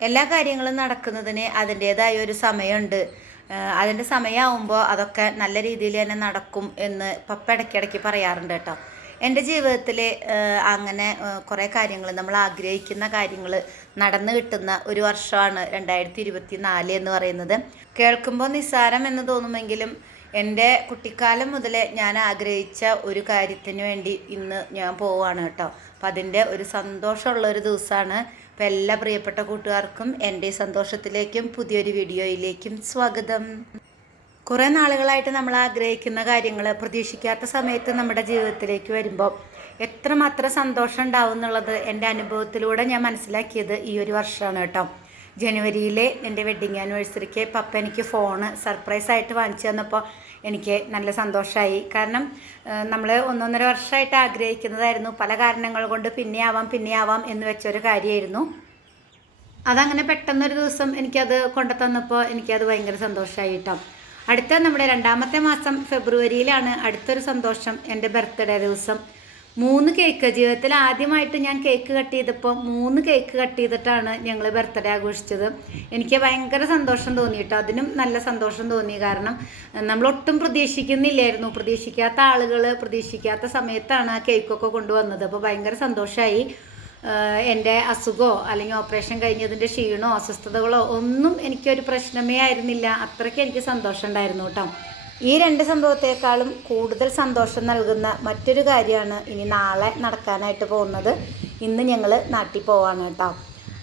എല്ലാ കാര്യങ്ങളും നടക്കുന്നതിന് അതിന്റേതായ ഒരു സമയമുണ്ട്. അതിന്റെ സമയമാകുമ്പോൾ അതൊക്കെ നല്ല രീതിയിൽ തന്നെ നടക്കും എന്ന് പപ്പ ഇടയ്ക്കിടയ്ക്ക് പറയാറുണ്ട് കേട്ടോ. എന്റെ ജീവിതത്തിൽ അങ്ങനെ കുറേ കാര്യങ്ങൾ നമ്മൾ ആഗ്രഹിക്കുന്ന കാര്യങ്ങൾ നടന്നു കിട്ടുന്ന ഒരു വർഷമാണ് രണ്ടായിരത്തി ഇരുപത്തി നാല് എന്ന് പറയുന്നത്. കേൾക്കുമ്പോൾ നിസ്സാരം എന്ന് തോന്നുമെങ്കിലും എന്റെ കുട്ടിക്കാലം മുതലേ ഞാൻ ആഗ്രഹിച്ച ഒരു കാര്യത്തിന് വേണ്ടി ഇന്ന് ഞാൻ പോവുകയാണ് കേട്ടോ. അപ്പം അതിന്റെ ഒരു സന്തോഷമുള്ള ഒരു ദിവസമാണ് അപ്പം എല്ലാ പ്രിയപ്പെട്ട കൂട്ടുകാർക്കും എന്റെ സന്തോഷത്തിലേക്കും പുതിയൊരു വീഡിയോയിലേക്കും സ്വാഗതം. കുറേ നാളുകളായിട്ട് നമ്മൾ ആഗ്രഹിക്കുന്ന കാര്യങ്ങൾ പ്രതീക്ഷിക്കാത്ത സമയത്ത് നമ്മുടെ ജീവിതത്തിലേക്ക് വരുമ്പോൾ എത്രമാത്രം സന്തോഷം ഉണ്ടാവും എന്നുള്ളത് എന്റെ അനുഭവത്തിലൂടെ ഞാൻ മനസ്സിലാക്കിയത് ഈ ഒരു വർഷമാണ് കേട്ടോ. ജനുവരിയിലെ എന്റെ വെഡ്ഡിങ് ആനിവേഴ്സറിക്ക് പപ്പ എനിക്ക് ഫോണ് സർപ്രൈസ് ആയിട്ട് വാങ്ങിച്ചു തന്നപ്പോൾ എനിക്ക് നല്ല സന്തോഷമായി കാരണം നമ്മൾ ഒന്നൊന്നര വർഷമായിട്ട് ആഗ്രഹിക്കുന്നതായിരുന്നു. പല കാരണങ്ങൾ കൊണ്ട് പിന്നെ ആവാം പിന്നെ ആവാം എന്ന് വെച്ചൊരു കാര്യമായിരുന്നു അതങ്ങനെ പെട്ടെന്നൊരു ദിവസം എനിക്കത് കൊണ്ടു തന്നപ്പോൾ എനിക്കത് ഭയങ്കര സന്തോഷമായി കേട്ടോ. അടുത്ത നമ്മുടെ രണ്ടാമത്തെ മാസം ഫെബ്രുവരിയിലാണ് അടുത്തൊരു സന്തോഷം എന്റെ ബർത്ത്ഡേ ദിവസം. മൂന്ന് കേക്ക്. ജീവിതത്തിൽ ആദ്യമായിട്ട് ഞാൻ കേക്ക് കട്ട് ചെയ്തപ്പോൾ മൂന്ന് കേക്ക് കട്ട് ചെയ്തിട്ടാണ് ഞങ്ങൾ ബർത്ത്ഡേ ആഘോഷിച്ചത്. എനിക്ക് ഭയങ്കര സന്തോഷം തോന്നി കേട്ടോ. അതിനും നല്ല സന്തോഷം തോന്നി. കാരണം നമ്മൾ ഒട്ടും പ്രതീക്ഷിക്കുന്നില്ലായിരുന്നു. പ്രതീക്ഷിക്കാത്ത ആളുകൾ പ്രതീക്ഷിക്കാത്ത സമയത്താണ് ആ കേക്കൊക്കെ കൊണ്ടുവന്നത്. അപ്പോൾ ഭയങ്കര സന്തോഷമായി എന്റെ അസുഖമോ അല്ലെങ്കിൽ ഓപ്പറേഷൻ കഴിഞ്ഞതിന്റെ ക്ഷീണമോ അസ്വസ്ഥതകളോ ഒന്നും എനിക്കൊരു പ്രശ്നമേ ആയിരുന്നില്ല. അത്രയ്ക്ക് എനിക്ക് സന്തോഷം ഉണ്ടായിരുന്നു കേട്ടോ. ഈ രണ്ട് സംഭവത്തെക്കാളും കൂടുതൽ സന്തോഷം നൽകുന്ന മറ്റൊരു കാര്യമാണ് ഇനി നാളെ നടക്കാനായിട്ട് പോകുന്നത്. ഇന്ന് ഞങ്ങൾ നാട്ടിൽ പോവാണ് കേട്ടോ.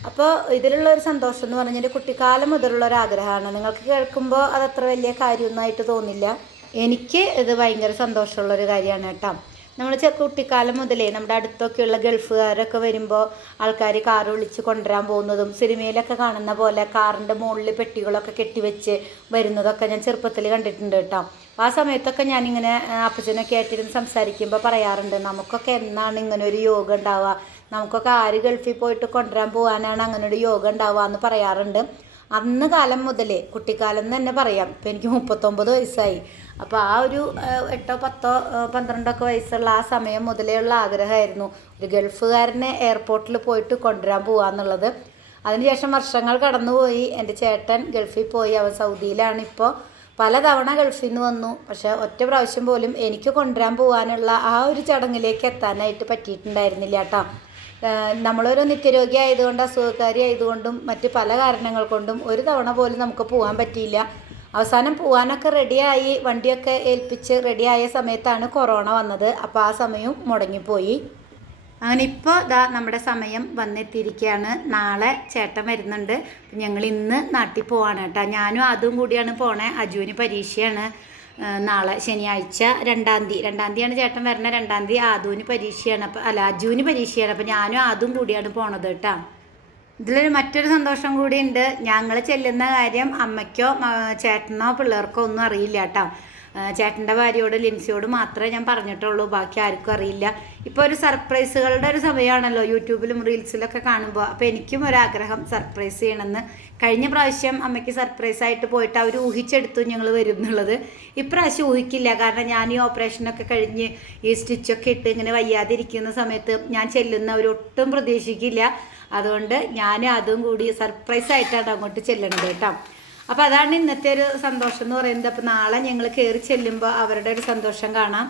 അപ്പോൾ ഇതിലുള്ള ഒരു സന്തോഷം എന്ന് പറഞ്ഞാൽ കുട്ടിക്കാലം മുതലുള്ള ഒരു ആഗ്രഹമാണ്. നിങ്ങൾക്ക് കേൾക്കുമ്പോൾ അതത്ര വലിയ കാര്യമൊന്നായിട്ട് തോന്നില്ല. എനിക്ക് ഇത് ഭയങ്കര സന്തോഷമുള്ളൊരു കാര്യമാണ് കേട്ടോ. നമ്മൾ കുട്ടിക്കാലം മുതലേ നമ്മുടെ അടുത്തൊക്കെയുള്ള ഗൾഫുകാരൊക്കെ വരുമ്പോൾ ആൾക്കാർ കാർ വിളിച്ച് കൊണ്ടുവരാൻ പോകുന്നതും സിനിമയിലൊക്കെ കാണുന്ന പോലെ കാറിന്റെ മുകളിൽ പെട്ടികളൊക്കെ കെട്ടിവെച്ച് വരുന്നതൊക്കെ ഞാൻ ചെറുപ്പത്തിൽ കണ്ടിട്ടുണ്ട് കേട്ടോ. ആ സമയത്തൊക്കെ ഞാനിങ്ങനെ അപ്പച്ചനൊക്കെ ആയിട്ടിരുന്ന് സംസാരിക്കുമ്പോൾ പറയാറുണ്ട് നമുക്കൊക്കെ എന്നാണ് ഇങ്ങനെ ഒരു യോഗ ഉണ്ടാവുക? നമുക്കൊക്കെ ആര് ഗൾഫിൽ പോയിട്ട് കൊണ്ടുവരാൻ പോകാനാണ് അങ്ങനെ ഒരു യോഗ ഉണ്ടാവുക എന്ന് പറയാറുണ്ട്. അന്ന് കാലം മുതലേ കുട്ടിക്കാലം എന്ന് തന്നെ പറയാം. ഇപ്പം എനിക്ക് മുപ്പത്തൊമ്പത് വയസ്സായി. അപ്പോൾ ആ ഒരു എട്ടോ പത്തോ ആ, പന്ത്രണ്ടോ ഒക്കെ വയസ്സുള്ള ആ സമയം മുതലേ ഉള്ള ആഗ്രഹമായിരുന്നു. ഒരു ഗൾഫുകാരനെ എയർപോർട്ടിൽ പോയിട്ട് കൊണ്ടുവരാൻ പോകാന്നുള്ളത് അതിനുശേഷം വർഷങ്ങൾ കടന്നുപോയി. എന്റെ ചേട്ടൻ ഗൾഫിൽ പോയി. അവൻ സൗദിയിലാണ് ഇപ്പോൾ പലതവണ ഗൾഫിൽ നിന്ന് വന്നു. പക്ഷേ ഒറ്റ പ്രാവശ്യം പോലും എനിക്ക് കൊണ്ടുവരാൻ പോകാനുള്ള ആ ഒരു ചടങ്ങിലേക്ക് എത്താനായിട്ട് പറ്റിയിട്ടുണ്ടായിരുന്നില്ല കേട്ടോ. നമ്മളൊരു നിത്യരോഗി ആയതുകൊണ്ട് അസുഖക്കാരി ആയതുകൊണ്ടും മറ്റ് പല കാരണങ്ങൾ കൊണ്ടും ഒരു തവണ പോലും നമുക്ക് പോകാൻ പറ്റിയില്ല. അവസാനം പോകാനൊക്കെ റെഡിയായി വണ്ടിയൊക്കെ ഏൽപ്പിച്ച് റെഡിയായ സമയത്താണ് കൊറോണ വന്നത്. അപ്പോൾ ആ സമയവും മുടങ്ങിപ്പോയി. അങ്ങനെ ഇപ്പോൾ ഇതാ നമ്മുടെ സമയം വന്നെത്തിയിരിക്കുകയാണ് നാളെ ചേട്ടൻ വരുന്നുണ്ട്. ഞങ്ങൾ ഇന്ന് നാട്ടിൽ പോവാണ് കേട്ടോ. ഞാനും അതും കൂടിയാണ് പോണേ. അജുവിന് പരീക്ഷയാണ്. നാളെ ശനിയാഴ്ച രണ്ടാം തീയതി രണ്ടാം തീയതിയാണ് ചേട്ടൻ വരണത് രണ്ടാം തീയതി ആദുവിന് പരീക്ഷയാണ്. അപ്പം അല്ല അജുവിന് പരീക്ഷയാണ്. അപ്പം ഞാനും ആദും കൂടിയാണ് പോണത് കേട്ടോ. ഇതിലൊരു മറ്റൊരു സന്തോഷം കൂടിയുണ്ട്. ഞങ്ങൾ ചെല്ലുന്ന കാര്യം അമ്മയ്ക്കോ ചേട്ടനോ പിള്ളേർക്കോ ഒന്നും അറിയില്ല കേട്ടോ. ചേട്ടന്റെ ഭാര്യയോട് ലിൻസിയോട് മാത്രമേ ഞാൻ പറഞ്ഞിട്ടുള്ളൂ. ബാക്കി ആർക്കും അറിയില്ല. ഇപ്പോൾ ഒരു സർപ്രൈസുകളുടെ ഒരു സമയമാണല്ലോ യൂട്യൂബിലും റീൽസിലൊക്കെ കാണുമ്പോൾ അപ്പോൾ എനിക്കും ഒരാഗ്രഹം സർപ്രൈസ് ചെയ്യണമെന്ന്. കഴിഞ്ഞ പ്രാവശ്യം അമ്മയ്ക്ക് സർപ്രൈസ് ആയിട്ട് പോയിട്ട് അവർ ഊഹിച്ചെടുത്തു ഞങ്ങൾ വരും എന്നുള്ളത് ഇപ്രാവശ്യം ഊഹിക്കില്ല. കാരണം ഞാൻ ഈ ഓപ്പറേഷനൊക്കെ കഴിഞ്ഞ് ഈ സ്റ്റിച്ചൊക്കെ ഇട്ട് ഇങ്ങനെ വയ്യാതിരിക്കുന്ന സമയത്ത് ഞാൻ ചെല്ലുന്നവരൊട്ടും പ്രതീക്ഷിക്കില്ല. അതുകൊണ്ട് ഞാൻ അതും കൂടി സർപ്രൈസ് ആയിട്ടാണ് അങ്ങോട്ട് ചെല്ലണത് കേട്ടോ. അപ്പോൾ അതാണ് ഇന്നത്തെ ഒരു സന്തോഷം എന്ന് പറയുന്നത്. അപ്പോൾ നാളെ ഞങ്ങൾ കയറി ചെല്ലുമ്പോൾ അവരുടെ ഒരു സന്തോഷം കാണാം.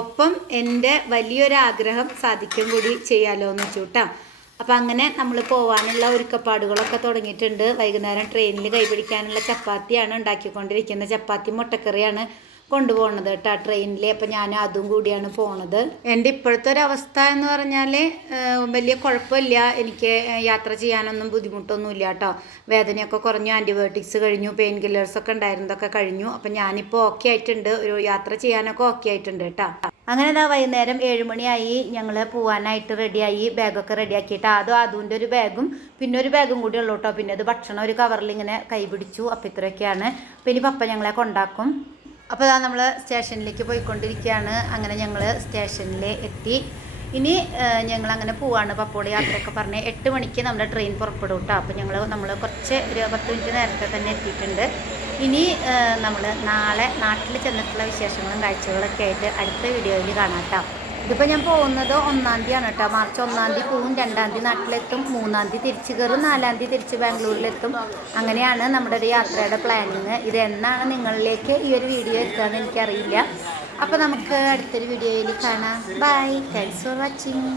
ഒപ്പം എന്റെ വലിയൊരു ആഗ്രഹം സാധിക്കും കൂടി ചെയ്യാലോ എന്ന് വെച്ചു കേട്ടോ അപ്പോൾ അങ്ങനെ നമ്മൾ പോകാനുള്ള ഒരുക്കപ്പാടുകളൊക്കെ തുടങ്ങിയിട്ടുണ്ട്. വൈകുന്നേരം ട്രെയിനിൽ കൈപിടിക്കാനുള്ള ചപ്പാത്തിയാണ് ഉണ്ടാക്കിക്കൊണ്ടിരിക്കുന്നത്. ചപ്പാത്തി മുട്ടക്കറിയാണ് കൊണ്ടുപോകണത് കേട്ടോ ട്രെയിനിൽ അപ്പം ഞാൻ അതും കൂടിയാണ് പോണത്. എന്റെ ഇപ്പോഴത്തെ ഒരു അവസ്ഥ എന്ന് പറഞ്ഞാൽ വലിയ കുഴപ്പമില്ല. എനിക്ക് യാത്ര ചെയ്യാനൊന്നും ബുദ്ധിമുട്ടൊന്നും ഇല്ല കേട്ടോ. വേദനയൊക്കെ കുറഞ്ഞു ആന്റിബയോട്ടിക്സ് കഴിഞ്ഞു പെയിൻ കില്ലേഴ്സൊക്കെ ഉണ്ടായിരുന്നതൊക്കെ കഴിഞ്ഞു. അപ്പം ഞാനിപ്പോൾ ഓക്കെ ആയിട്ടുണ്ട്. ഒരു യാത്ര ചെയ്യാനൊക്കെ ഓക്കെ ആയിട്ടുണ്ട് കേട്ടോ. അങ്ങനെ ഇതാ വൈകുന്നേരം ഏഴുമണിയായി ഞങ്ങൾ പോവാനായിട്ട് റെഡിയായി ബാഗൊക്കെ റെഡിയാക്കിയിട്ട് അതും അതുന്റെ ഒരു ബാഗും പിന്നെ ഒരു ബാഗും കൂടി ഉള്ളൂ കേട്ടോ പിന്നെ അത് ഭക്ഷണം ഒരു കവറിൽ ഇങ്ങനെ കൈ പിടിച്ചു അപ്പം ഇത്രയൊക്കെയാണ്. പിന്നെ പപ്പ ഞങ്ങളെ കൊണ്ടാക്കും. അപ്പോൾ ഇതാ നമ്മൾ സ്റ്റേഷനിലേക്ക് പോയിക്കൊണ്ടിരിക്കുകയാണ് അങ്ങനെ ഞങ്ങൾ സ്റ്റേഷനിൽ എത്തി. ഇനി ഞങ്ങൾ അങ്ങനെ പോവാണ്. പപ്പോളി യാത്രയൊക്കെ പറഞ്ഞ് എട്ട് മണിക്ക് നമ്മുടെ ട്രെയിൻ പുറപ്പെടും കേട്ടോ അപ്പോൾ ഞങ്ങൾ നമ്മൾ കുറച്ച് ഒരു പത്ത് മിനിറ്റ് നേരത്തെ തന്നെ എത്തിയിട്ടുണ്ട്. ഇനി നമ്മൾ നാളെ നാട്ടിൽ ചെന്നിട്ടുള്ള വിശേഷങ്ങളും കാഴ്ചകളൊക്കെ ആയിട്ട് അടുത്ത വീഡിയോയിൽ കാണാം കേട്ടോ ഇതിപ്പോൾ ഞാൻ പോകുന്നത് ഒന്നാം തീയതിയാണ് കേട്ടോ മാർച്ച് ഒന്നാം തീയതി പോവും. രണ്ടാം തീയതി നാട്ടിലെത്തും. മൂന്നാം തീയതി തിരിച്ച് കയറും. നാലാം തീയതി തിരിച്ച് ബാംഗ്ലൂരിലെത്തും. അങ്ങനെയാണ് നമ്മുടെ ഒരു യാത്രയുടെ പ്ലാനിങ് ഇത് എന്നാണ് നിങ്ങളിലേക്ക് ഈ ഒരു വീഡിയോ എത്തുകയെന്ന് എനിക്കറിയില്ല. അപ്പോൾ നമുക്ക് അടുത്തൊരു വീഡിയോയിൽ കാണാം. Bye thanks for watching